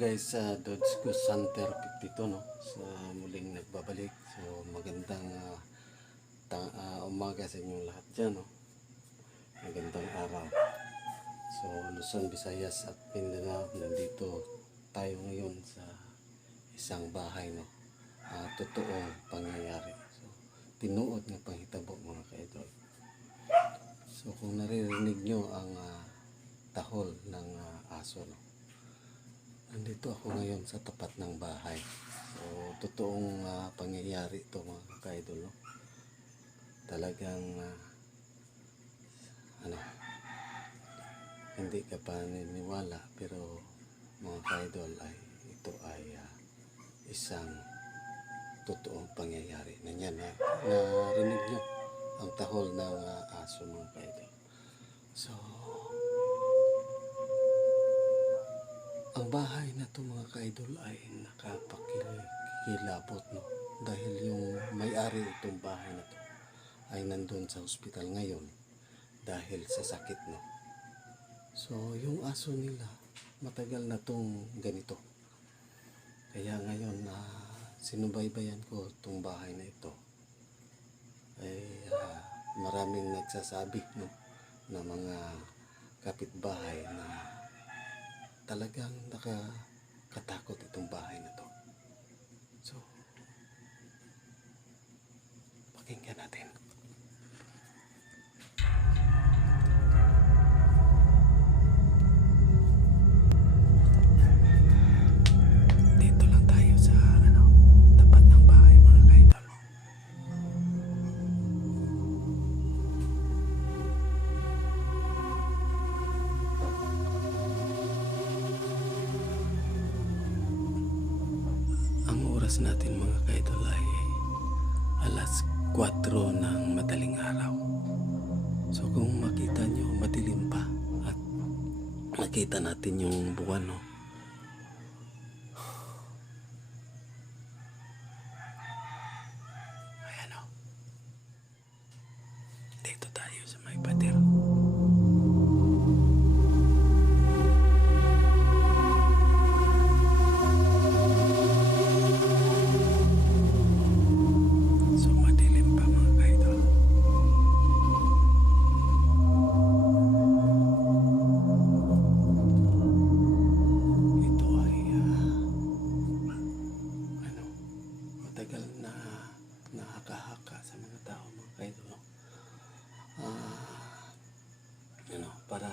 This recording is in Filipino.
Guys, sa Dodge Ghost Hunter 52 no, sa muling nagbabalik. So magandang umaga sa inyong lahat dyan no. Magandang araw. So Luzon, Visayas at Mindanao, nandito tayo ngayon sa isang bahay no. Totoong pangyayari. So tinuod ng panghitabo mga kaidol. So kung naririnig nyo ang tahol ng aso no, nandito ako ngayon sa tapat ng bahay. So, totoong pangyayari ito mga kaidol. No? Talagang hindi ka pa naniniwala, pero mga kaidol ay ito ay isang totoong pangyayari. Nanyan na narinig nyo ang tahol ng aso mga kaidol. So, ang bahay na to mga kaidol ay nakapakilabot no, dahil yung may-ari itong bahay na to ay nandun sa ospital ngayon dahil sa sakit no. So yung aso nila matagal na tong ganito, kaya ngayon sinubaybayan ko itong bahay na ito. Ay maraming nagsasabi no, na mga kapitbahay na talagang nakakatakot itong bahay na to. So, pakinggan natin. Dito lang tayo sa tapat ng bahay mga kaidol. Natin mga kaidol ay alas 4 ng madaling araw. So kung makita nyo madilim pa at makita natin yung buwan no, ayan o, dito tayo sa may pader. Nakakahaka sa mga tao mga kaidol no? Para